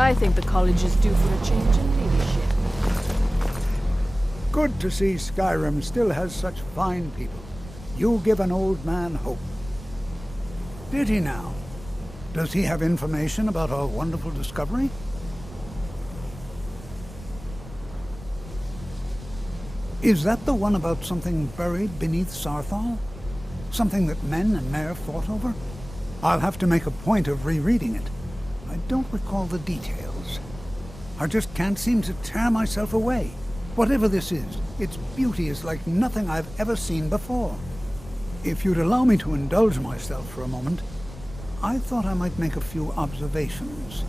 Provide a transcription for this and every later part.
I think the college is due for a change in leadership. Good to see Skyrim still has such fine people. You give an old man hope. Did he now? Does he have information about our wonderful discovery? Is that the one about something buried beneath Sarthal? Something that men and Mare fought over? I'll have to make a point of rereading it. I don't recall the details. I just can't seem to tear myself away. Whatever this is, its beauty is like nothing I've ever seen before. If you'd allow me to indulge myself for a moment, I thought I might make a few observations.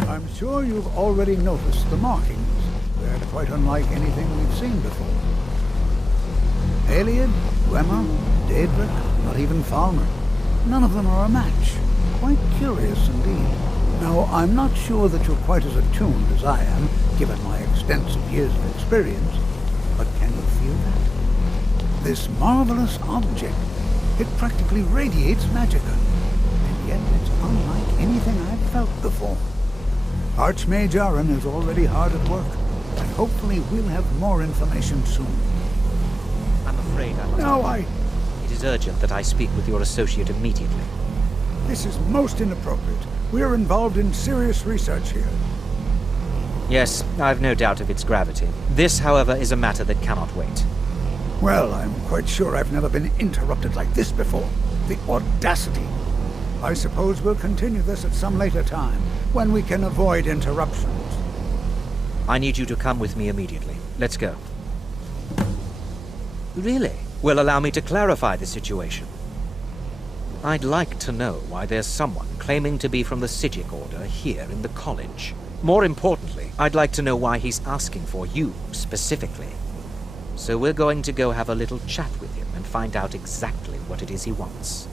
I'm sure you've already noticed the markings. They're quite unlike anything we've seen before. Aliad, Dwemer, Daedric, not even Falmer. None of them are a match. Quite curious indeed. Now, I'm not sure that you're quite as attuned as I am, given my extensive years of experience, but can you feel that? This marvelous object, it practically radiates magicka, and yet it's unlike anything I've felt before. Archmage Aaron is already hard at work, and hopefully we'll have more information soon. I'm afraid I must... No, It is urgent that I speak with your associate immediately. This is most inappropriate. We're involved in serious research here. Yes, I've no doubt of its gravity. This, however, is a matter that cannot wait. Well, I'm quite sure I've never been interrupted like this before. The audacity. I suppose we'll continue this at some later time, when we can avoid interruptions. I need you to come with me immediately. Let's go. Really? Well, allow me to clarify the situation. I'd like to know why there's someone claiming to be from the Psijic Order here in the college. More importantly, I'd like to know why he's asking for you, specifically. So we're going to go have a little chat with him and find out exactly what it is he wants.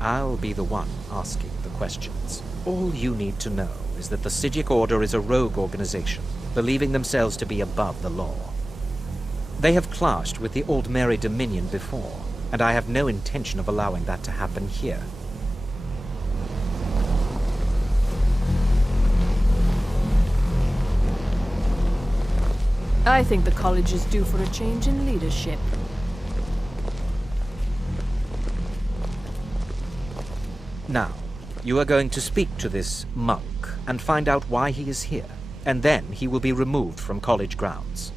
I'll be the one asking the questions. All you need to know is that the Psijic Order is a rogue organization, believing themselves to be above the law. They have clashed with the Old Mary Dominion before, and I have no intention of allowing that to happen here. I think the college is due for a change in leadership. Now, you are going to speak to this monk and find out why he is here, and then he will be removed from college grounds.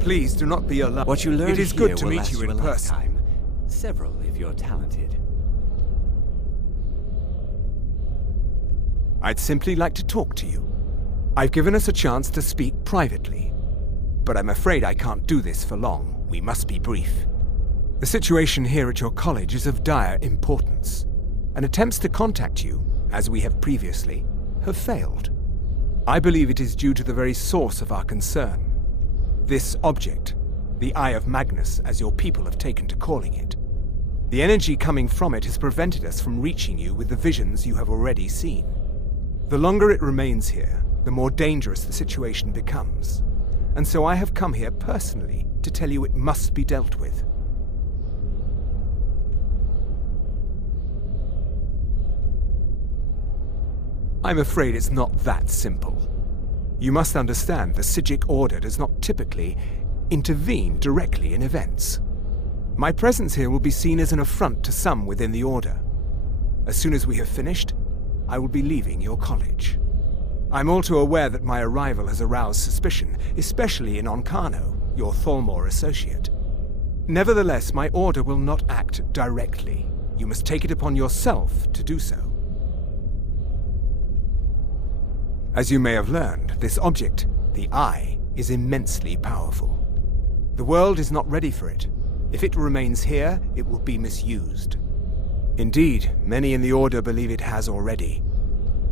Please do not be alarmed. What you learn It is here good to will meet last you you in a person. lifetime. Several if you're talented. I'd simply like to talk to you. I've given us a chance to speak privately, but I'm afraid I can't do this for long. We must be brief. The situation here at your college is of dire importance, and attempts to contact you, as we have previously, have failed. I believe it is due to the very source of our concern. This object, the Eye of Magnus, as your people have taken to calling it. The energy coming from it has prevented us from reaching you with the visions you have already seen. The longer it remains here, the more dangerous the situation becomes. And so I have come here personally to tell you it must be dealt with. I'm afraid it's not that simple. You must understand the Psijic Order does not typically intervene directly in events. My presence here will be seen as an affront to some within the Order. As soon as we have finished, I will be leaving your college. I'm all too aware that my arrival has aroused suspicion, especially in Onkano, your Thalmor associate. Nevertheless, my Order will not act directly. You must take it upon yourself to do so. As you may have learned, this object, the Eye, is immensely powerful. The world is not ready for it. If it remains here, it will be misused. Indeed, many in the Order believe it has already.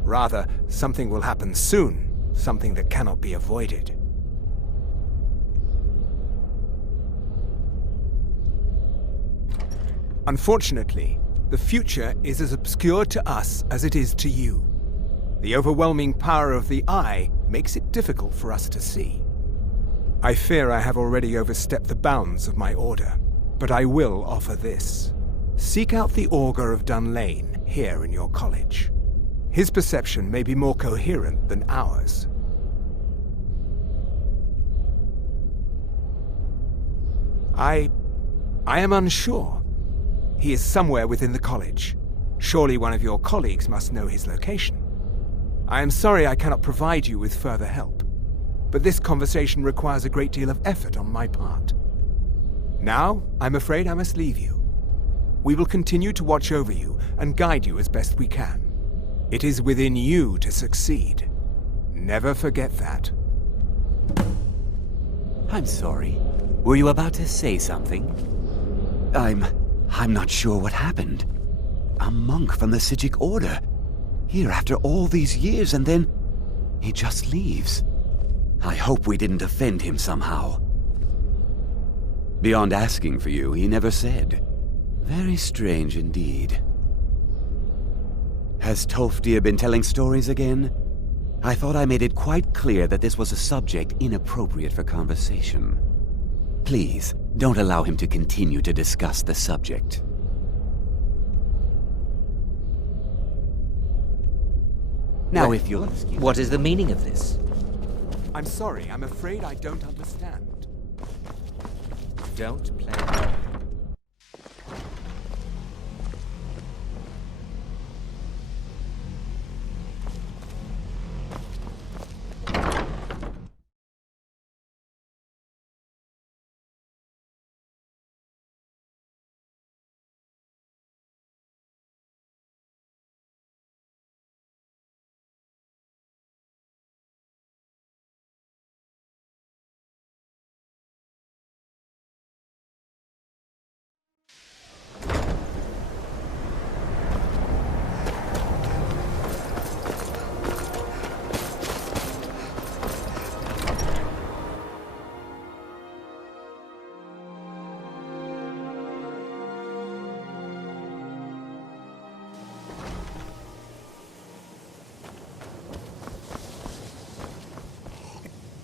Rather, something will happen soon, something that cannot be avoided. Unfortunately, the future is as obscure to us as it is to you. The overwhelming power of the Eye makes it difficult for us to see. I fear I have already overstepped the bounds of my order, but I will offer this. Seek out the Augur of Dunlane here in your college. His perception may be more coherent than ours. I am unsure. He is somewhere within the college. Surely one of your colleagues must know his location. I am sorry I cannot provide you with further help, but this conversation requires a great deal of effort on my part. Now, I'm afraid I must leave you. We will continue to watch over you and guide you as best we can. It is within you to succeed. Never forget that. I'm sorry. Were you about to say something? I'm not sure what happened. A monk from the Sijic Order. Here after all these years, and then he just leaves. I hope we didn't offend him somehow. Beyond asking for you, he never said. Very strange indeed. Has Tolfdir been telling stories again? I thought I made it quite clear that this was a subject inappropriate for conversation. Please, don't allow him to continue to discuss the subject. Now, if you'll excuse me. What is the meaning of this? I'm sorry, I'm afraid I don't understand. Don't play.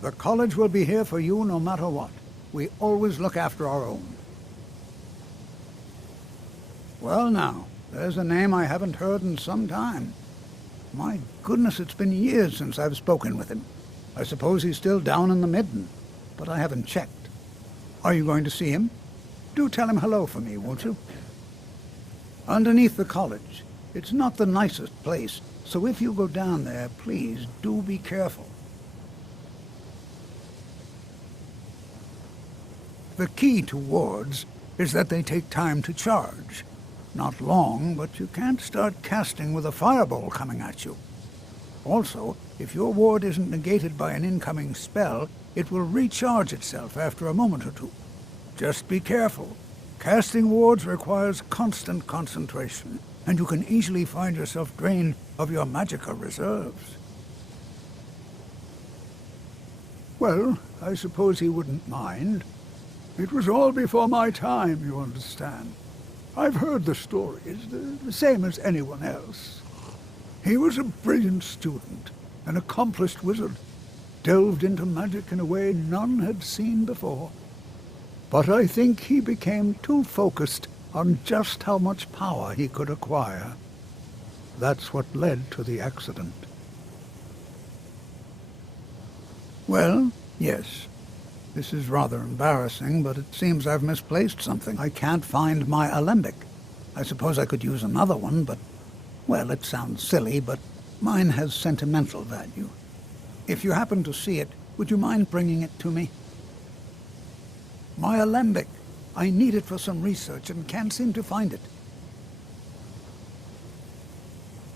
The college will be here for you no matter what. We always look after our own. Well now, there's a name I haven't heard in some time. My goodness, it's been years since I've spoken with him. I suppose he's still down in the Midden, but I haven't checked. Are you going to see him? Do tell him hello for me, won't you? Underneath the college. It's not the nicest place, so if you go down there, please do be careful. The key to wards is that they take time to charge. Not long, but you can't start casting with a fireball coming at you. Also, if your ward isn't negated by an incoming spell, it will recharge itself after a moment or two. Just be careful. Casting wards requires constant concentration, and you can easily find yourself drained of your magicka reserves. Well, I suppose he wouldn't mind. It was all before my time, you understand. I've heard the stories, the same as anyone else. He was a brilliant student, an accomplished wizard, delved into magic in a way none had seen before. But I think he became too focused on just how much power he could acquire. That's what led to the accident. Well, yes. This is rather embarrassing, but it seems I've misplaced something. I can't find my alembic. I suppose I could use another one, but, well, it sounds silly, but mine has sentimental value. If you happen to see it, would you mind bringing it to me? My alembic. I need it for some research and can't seem to find it.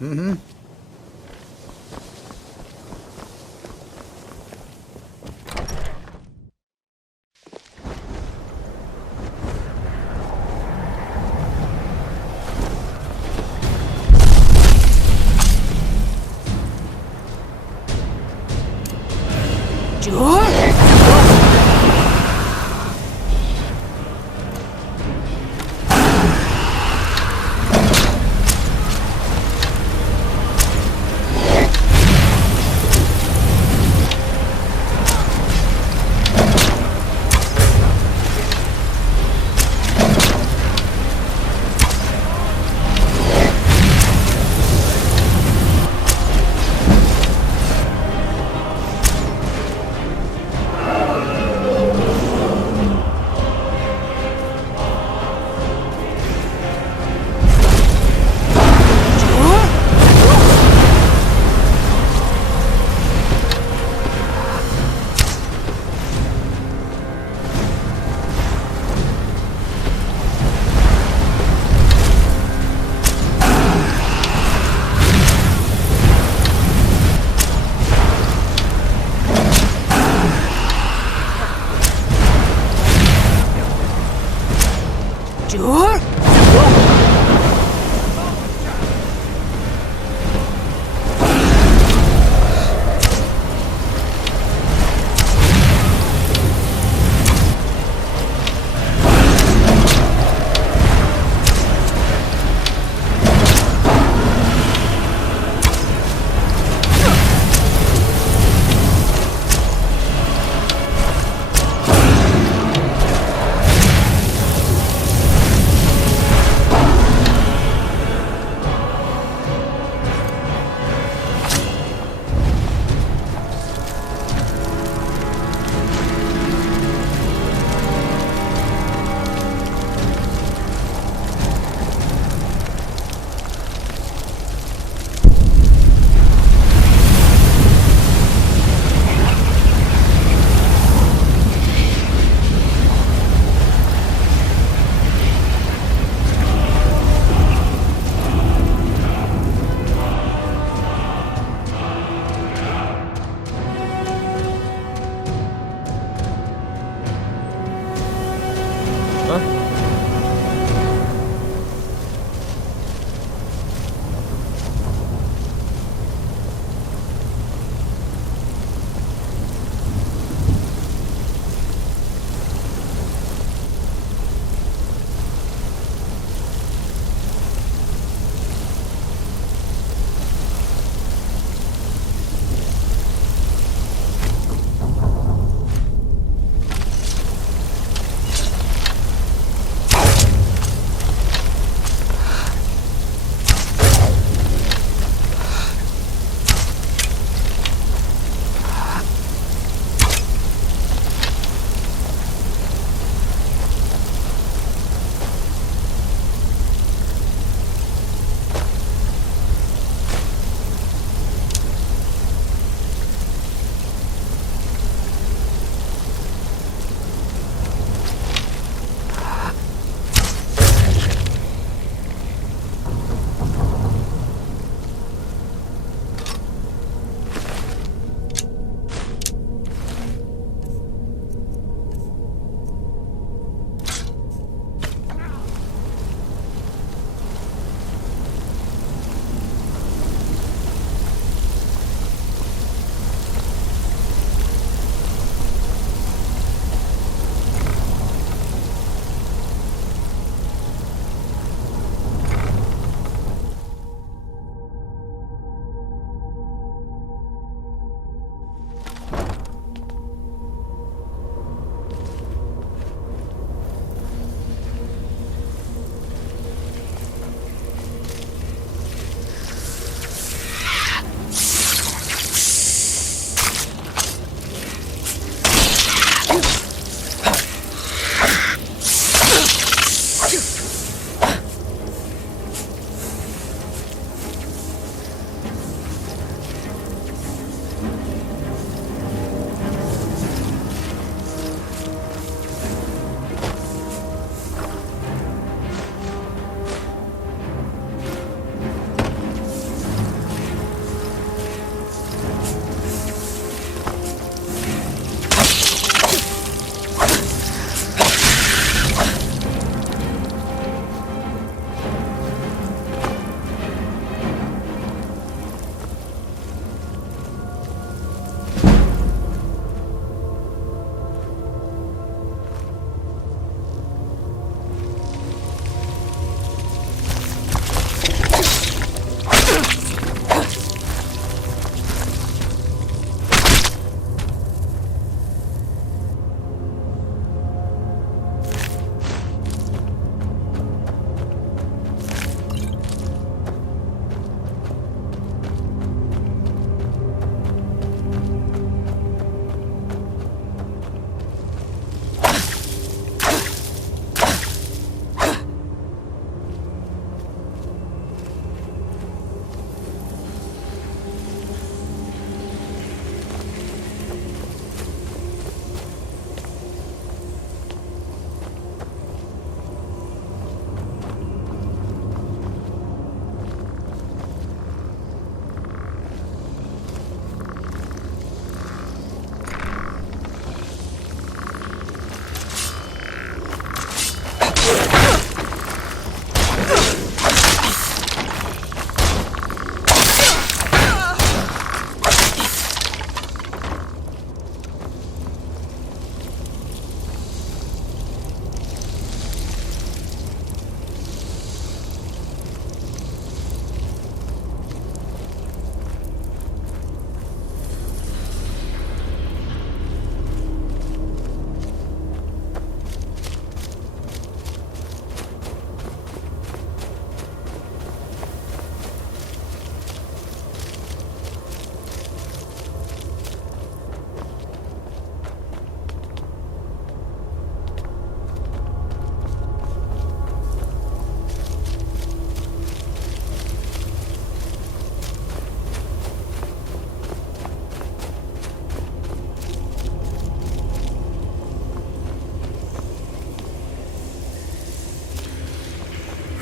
Mm-hmm.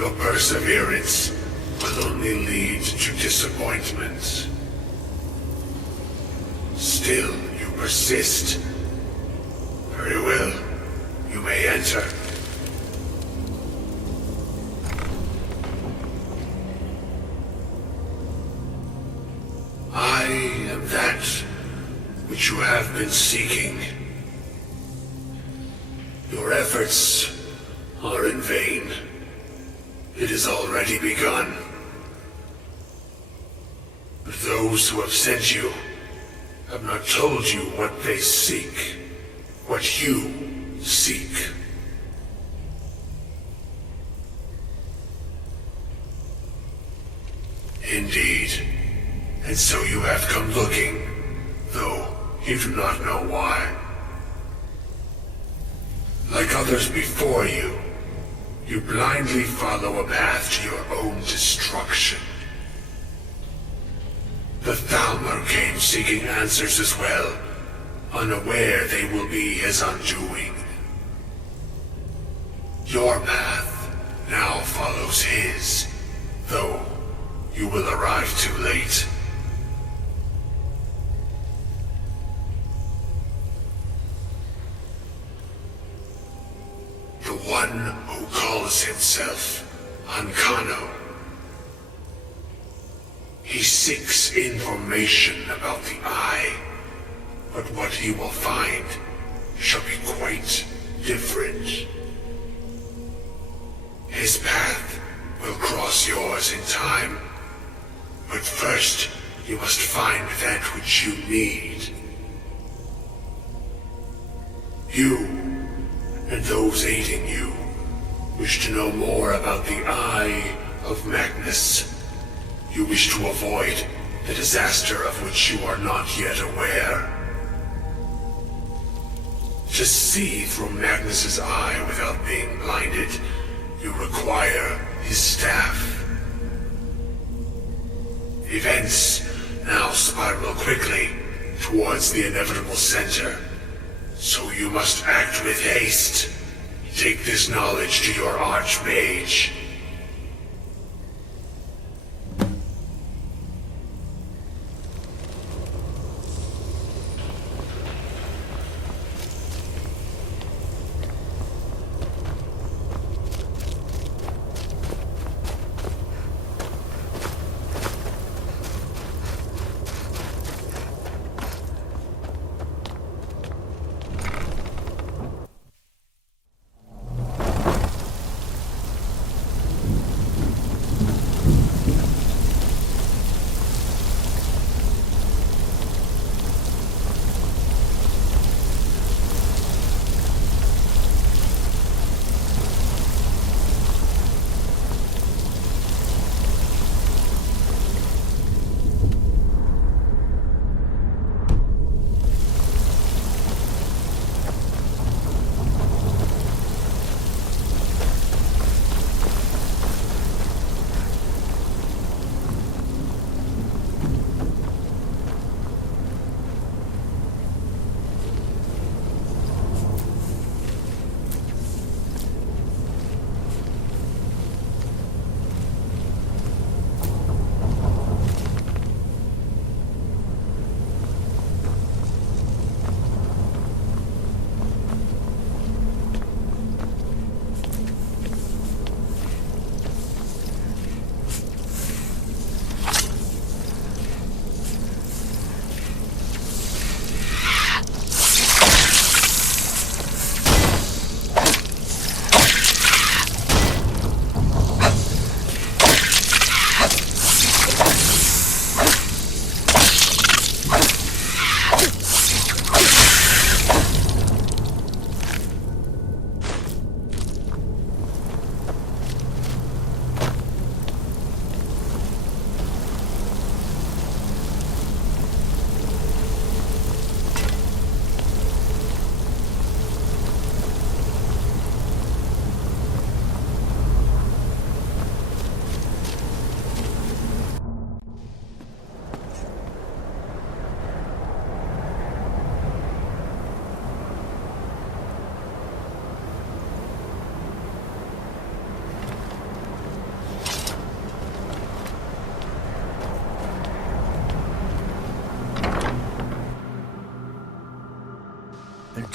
Your perseverance will only lead to disappointment. Still, you persist. Very well. You may enter. I am that which you have been seeking. Your efforts are in vain. It has already begun. But those who have sent you have not told you what they seek, what you seek. Indeed. And so you have come looking, though you do not know why. Like others before you, you blindly follow a path to your own destruction. The Thalmor came seeking answers as well, unaware they will be his undoing. Your path now follows his, though you will arrive too late. The one who calls himself Ancano. He seeks information about the Eye, but what he will find shall be quite different. His path will cross yours in time, but first you must find that which you need. You and those aiding you wish to know more about the Eye of Magnus. You wish to avoid the disaster of which you are not yet aware. To see through Magnus's eye without being blinded, you require his staff. Events now spiral quickly towards the inevitable center, so you must act with haste. Take this knowledge to your Archmage.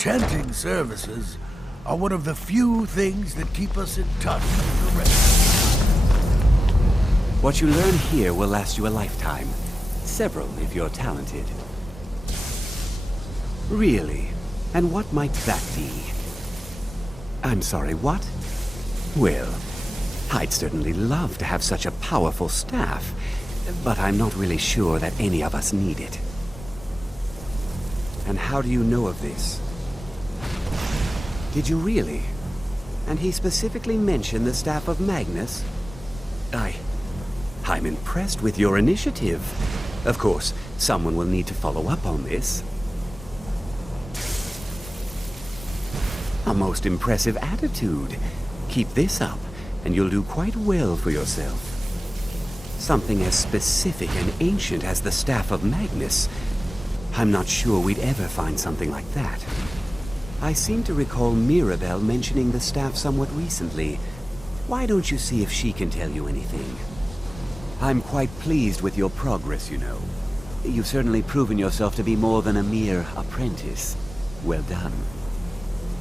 chanting services are one of the few things that keep us in touch with the rest. What you learn here will last you a lifetime. Several, if you're talented. Really? And what might that be? I'm sorry, what? Well, I'd certainly love to have such a powerful staff, but I'm not really sure that any of us need it. And how do you know of this? Did you really? And he specifically mentioned the staff of Magnus? I'm impressed with your initiative. Of course, someone will need to follow up on this. A most impressive attitude. Keep this up, and you'll do quite well for yourself. Something as specific and ancient as the Staff of Magnus. I'm not sure we'd ever find something like that. I seem to recall Mirabelle mentioning the staff somewhat recently. Why don't you see if she can tell you anything? I'm quite pleased with your progress, you know. You've certainly proven yourself to be more than a mere apprentice. Well done.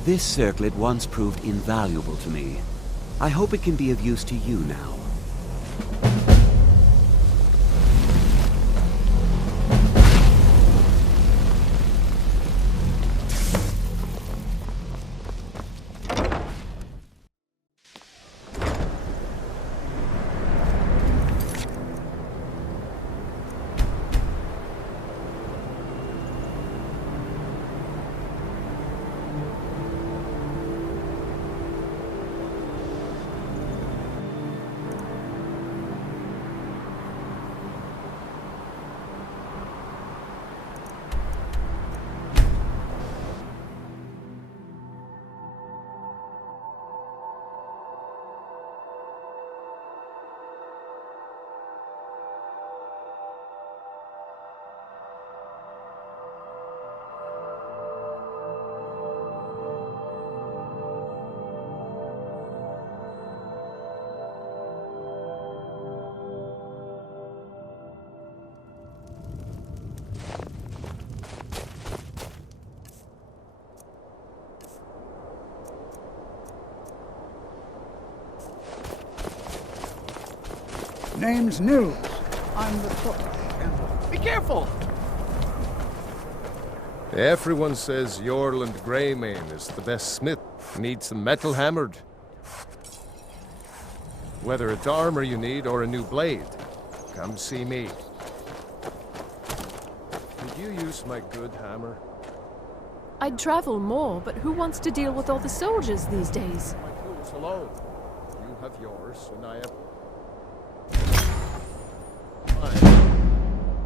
This circlet once proved invaluable to me. I hope it can be of use to you now. Name's Nils. I'm the cook. And Be careful! Everyone says Jorland Greymane is the best smith. Needs some metal hammered. Whether it's armor you need or a new blade, come see me. Could you use my good hammer? I'd travel more, but who wants to deal with all the soldiers these days? My tools alone. You have yours, and I have...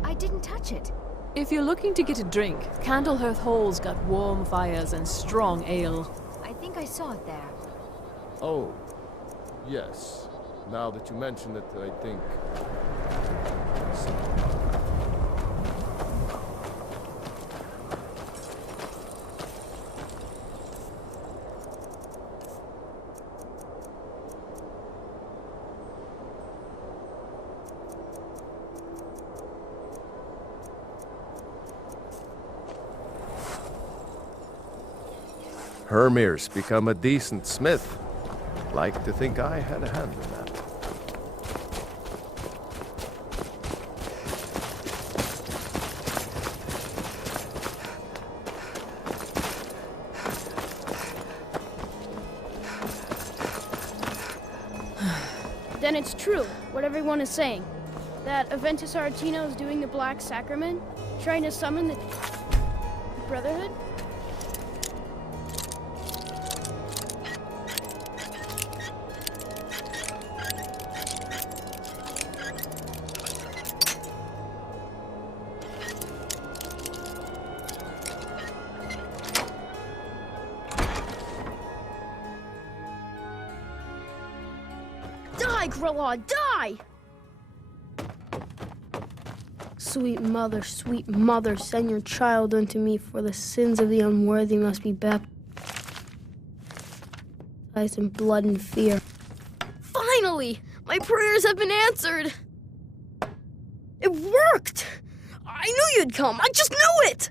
I didn't touch it. If you're looking to get a drink, Candlehearth Hall's got warm fires and strong ale. I think I saw it there. Oh, yes. Now that you mention it, I think... Hermir's become a decent smith. Like to think I had a hand in that. Then it's true, what everyone is saying. That Aventus Aretino is doing the Black Sacrament, trying to summon the Brotherhood? Die, Grilla, die! Sweet mother, send your child unto me, for the sins of the unworthy must be baptized in blood and fear. Finally! My prayers have been answered! It worked! I knew you'd come, I just knew it!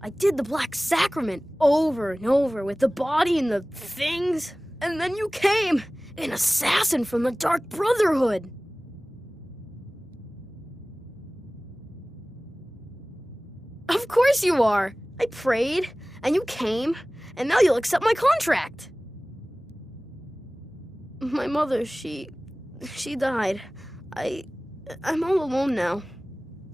I did the Black Sacrament over and over with the body and the things. And then you came, an assassin from the Dark Brotherhood. Of course you are. I prayed, and you came, and now you'll accept my contract. My mother, she died. I'm all alone now.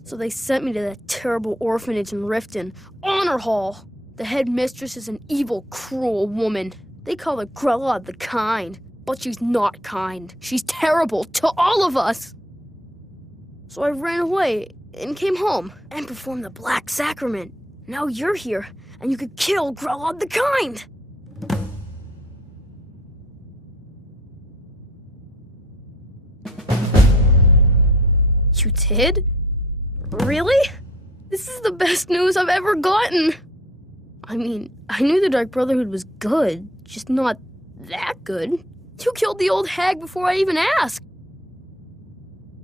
So they sent me to that terrible orphanage in Riften, Honor Hall. The headmistress is an evil, cruel woman. They call her Grella the Kind, but she's not kind. She's terrible to all of us. So I ran away and came home and performed the Black Sacrament. Now you're here, and you could kill Grella the Kind. You did? Really? This is the best news I've ever gotten. I mean, I knew the Dark Brotherhood was good, just not that good. You killed the old hag before I even asked.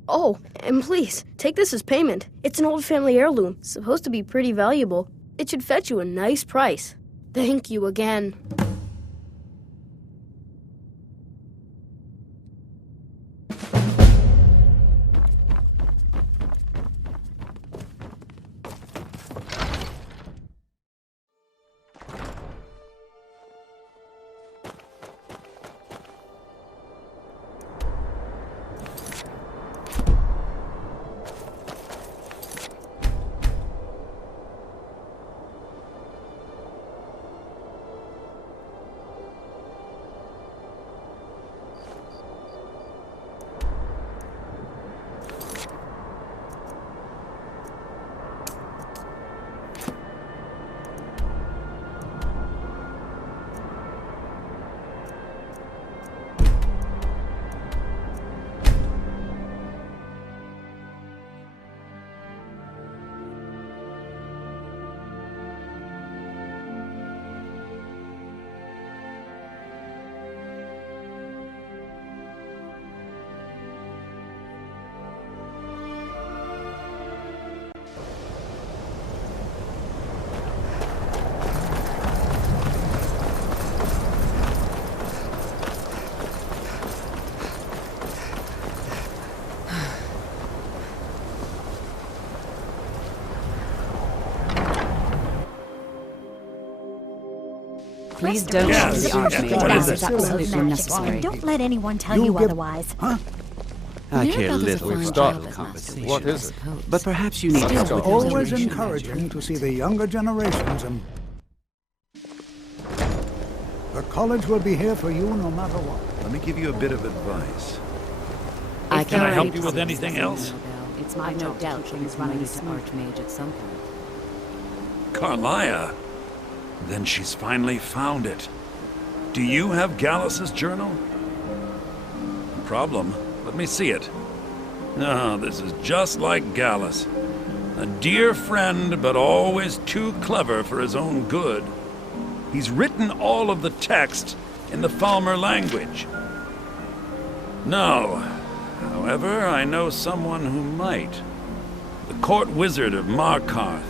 Oh, and please, take this as payment. It's an old family heirloom, supposed to be pretty valuable. It should fetch you a nice price. Thank you again. Please don't use the Archmage unless it's absolutely necessary. Don't let anyone tell you otherwise. Huh? I care Mirabelle is a little fine for child idle as conversation. What is it? But perhaps you need Still, help It's with with those always generations. encouraging to see the younger generations The college will be here for you no matter what. Let me give you a bit of advice. Can I help you with anything else? It's my no doubt she was running into Archmage at some point. Carlia? Then she's finally found it. Do you have Gallus's journal? Problem? Let me see it. No, this is just like Gallus. A dear friend, but always too clever for his own good. He's written all of the text in the Falmer language. No. However, I know someone who might. The court wizard of Markarth,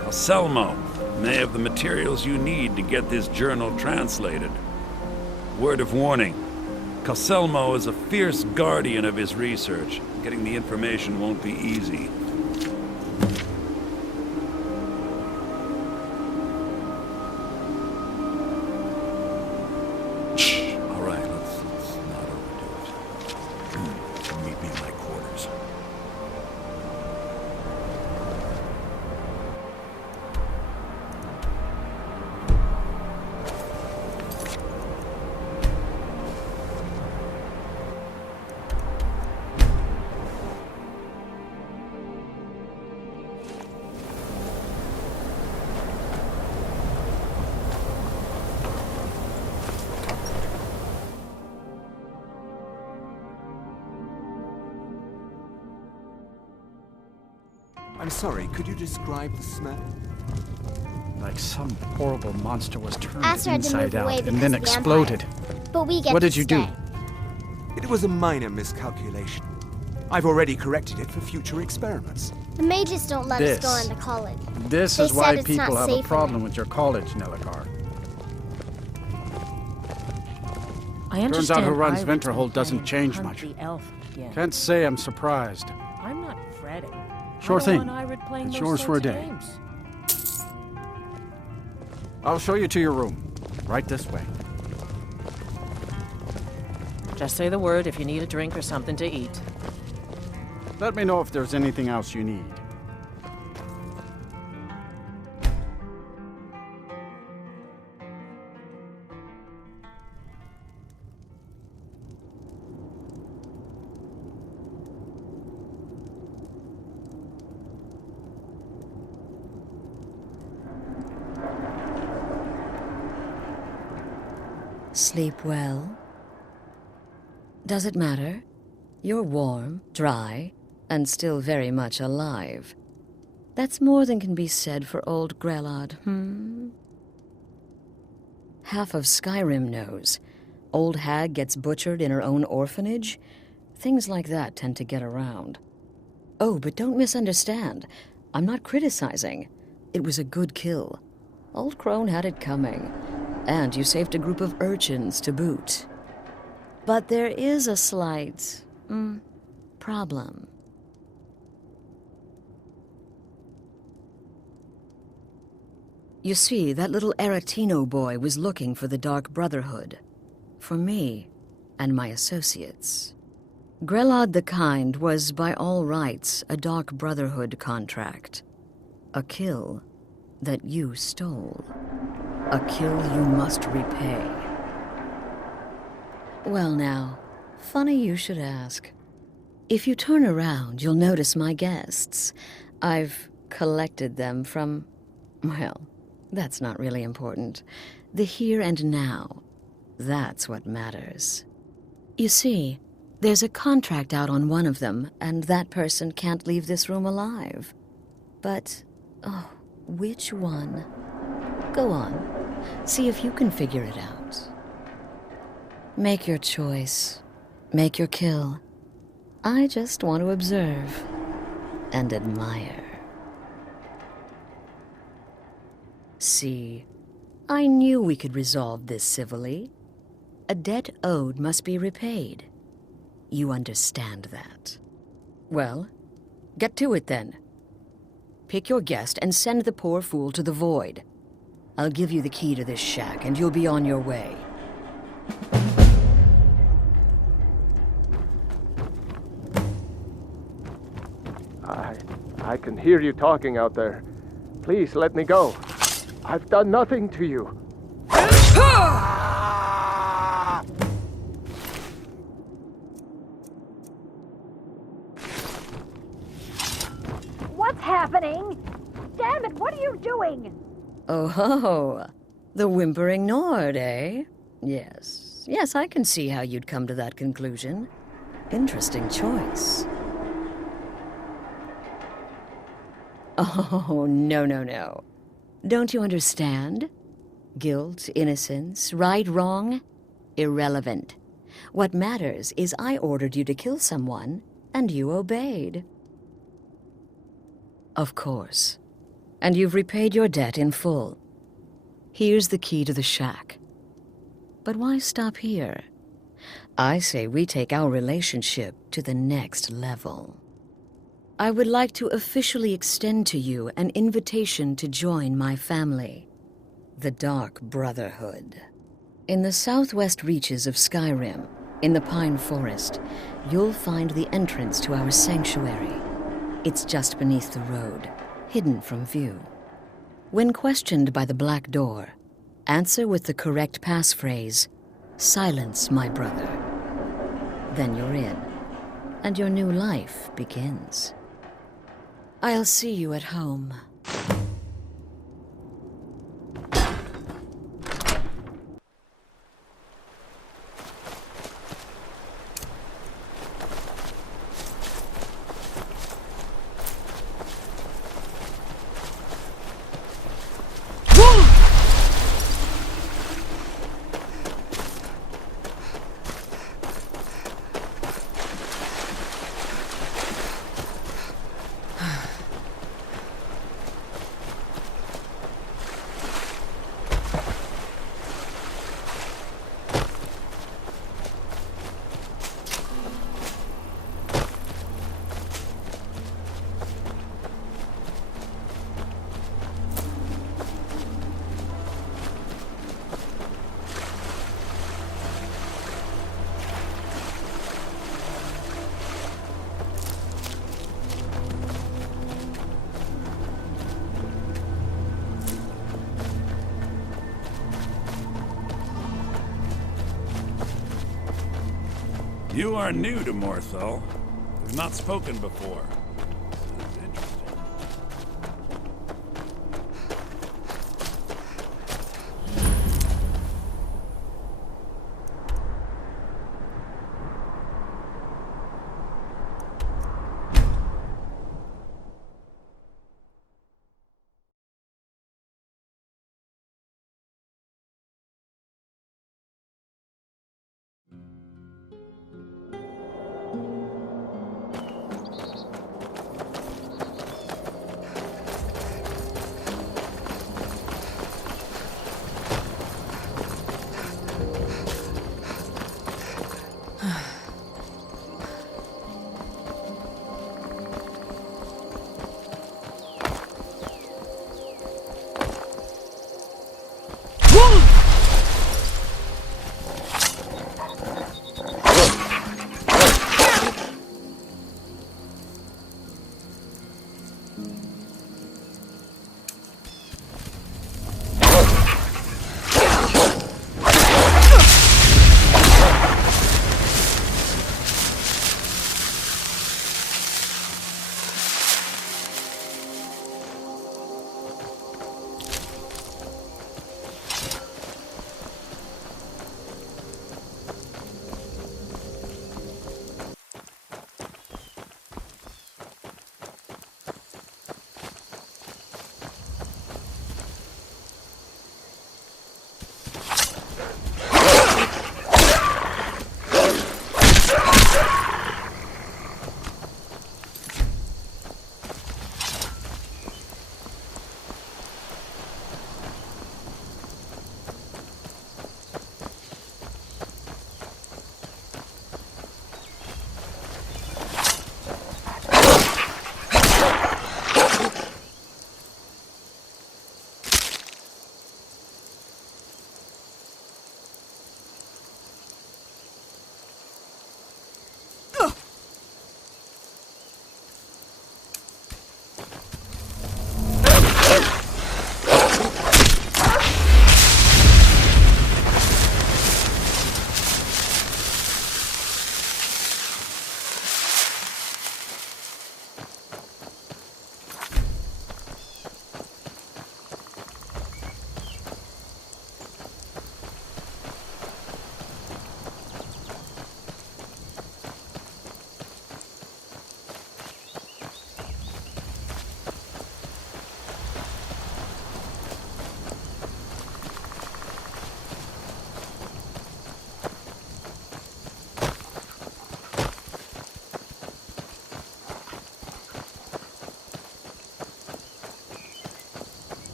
Calselmo, may have the materials you need to get this journal translated. Word of warning. Calselmo is a fierce guardian of his research. Getting the information won't be easy. All right, let's not overdo it. Meet me in my quarters. I'm sorry, could you describe the smell? Like some horrible monster was turned Asked her to inside move away out and because then of exploded. vampires. But we get What to did you do? stay. It was a minor miscalculation. I've already corrected it for future experiments. The mages don't let us go into college. This They is why said it's people not have safe a for problem them. with your college, Nelagar. I Turns understand out who runs Iris Winterhold doesn't and change hunt much. the elf again. Can't say I'm surprised. I'm not fretting. Sure I don't thing. want Iris playing It's those yours for a sorts of day. games. I'll show you to your room. Right this way. Just say the word if you need a drink or something to eat. Let me know if there's anything else you need. Sleep well? Does it matter? You're warm, dry, and still very much alive. That's more than can be said for old Grelod, Half of Skyrim knows. Old hag gets butchered in her own orphanage. Things like that tend to get around. Oh, but don't misunderstand. I'm not criticizing. It was a good kill. Old Crone had it coming. And you saved a group of urchins to boot. But there is a slight, problem. You see, that little Aretino boy was looking for the Dark Brotherhood. For me and my associates. Grelod the Kind was, by all rights, a Dark Brotherhood contract. A kill that you stole. A kill you must repay. Well now, funny you should ask. If you turn around, you'll notice my guests. I've collected them from, well, that's not really important. The here and now. That's what matters. You see, there's a contract out on one of them, and that person can't leave this room alive. But, oh, which one? Go on. See if you can figure it out. Make your choice. Make your kill. I just want to observe and admire. See, I knew we could resolve this civilly. A debt owed must be repaid. You understand that. Well, get to it then. Pick your guest and send the poor fool to the void. I'll give you the key to this shack, and you'll be on your way. I can hear you talking out there. Please let me go. I've done nothing to you. What's happening? Damn it, what are you doing? Oh ho, the whimpering Nord, eh? Yes, I can see how you'd come to that conclusion. Interesting choice. Oh, no. Don't you understand? Guilt, innocence, right, wrong, irrelevant. What matters is I ordered you to kill someone, and you obeyed. Of course. And you've repaid your debt in full. Here's the key to the shack. But why stop here? I say we take our relationship to the next level. I would like to officially extend to you an invitation to join my family, the Dark Brotherhood. In the southwest reaches of Skyrim, in the Pine Forest, you'll find the entrance to our sanctuary. It's just beneath the road, hidden from view. When questioned by the Black Door, answer with the correct passphrase, "Silence, my brother." Then you're in, and your new life begins. I'll see you at home. You are new to Morthal. We've not spoken before. Sounds interesting.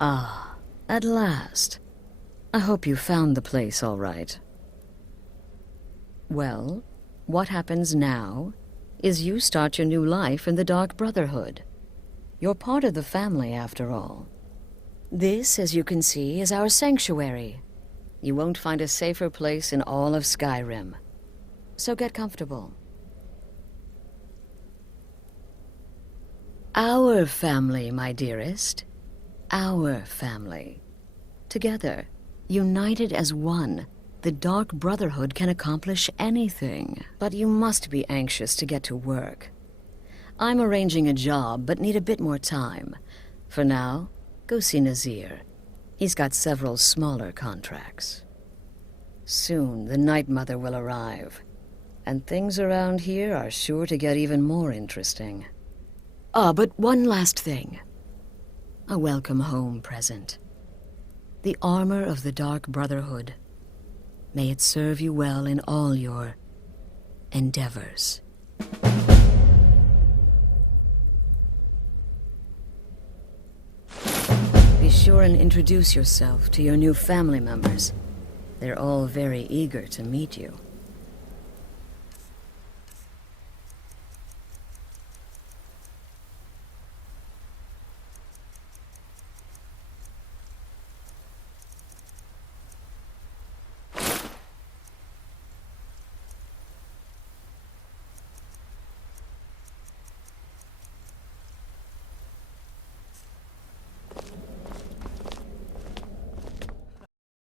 Ah, at last. I hope you found the place all right. Well, what happens now is you start your new life in the Dark Brotherhood. You're part of the family, after all. This, as you can see, is our sanctuary. You won't find a safer place in all of Skyrim. So get comfortable. Our family, my dearest. Our family. Together, united as one, the Dark Brotherhood can accomplish anything. But you must be anxious to get to work. I'm arranging a job, but need a bit more time. For now, go see Nazir. He's got several smaller contracts. Soon, the Night Mother will arrive. And things around here are sure to get even more interesting. Ah, but one last thing. A welcome home present. The armor of the Dark Brotherhood. May it serve you well in all your endeavors. Be sure and introduce yourself to your new family members. They're all very eager to meet you.